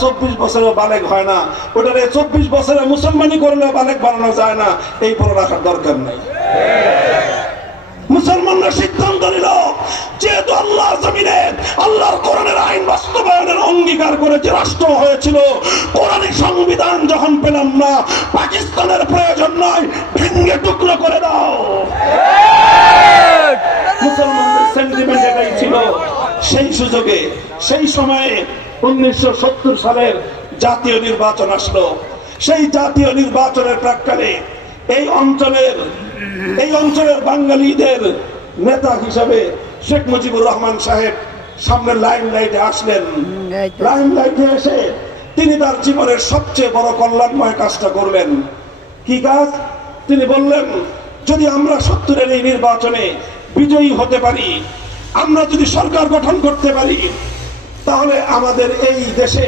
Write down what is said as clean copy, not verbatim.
24 বছরেও বালেগ হয় না, ওটারে 24 বছরে মুসলমানি করলে বালেগ বানানো যায় না, এই বলে রাখার দরকার নাই। মুসলমানরা সিদ্ধান্ত নিল, যেহেতু আল্লাহর জমিনে আল্লাহর কোরআনের আইন বাস্তবায়নের অঙ্গীকার করে যে রাষ্ট্র হয়েছিল, কোরআনিক সংবিধান যখন পেলাম না, পাকিস্তানের প্রয়োজন নয়, ভেঙে টুকরো করে দাও। মুসলমানদের সেন্টিমেন্ট এটাই ছিল। সেই সুযোগে সেই সময়ে 1970 সালের জাতীয় নির্বাচন আসলো। সেই জাতীয় নির্বাচনের প্রাক্কালে এই অঞ্চলের বাঙালিদের নেতা হিসাবে শেখ মুজিবুর রহমান সাহেব সামনে লাইমলাইটে আসলেন। লাইমলাইটে এসে তিনি তার জীবনের সবচেয়ে বড় কল্যাণময় কাজটা করলেন। কি কাজ? তিনি বললেন, যদি আমরা 70-এর এই নির্বাচনে বিজয়ী হতে পারি, আমরা যদি সরকার গঠন করতে পারি, তাহলে আমাদের এই দেশে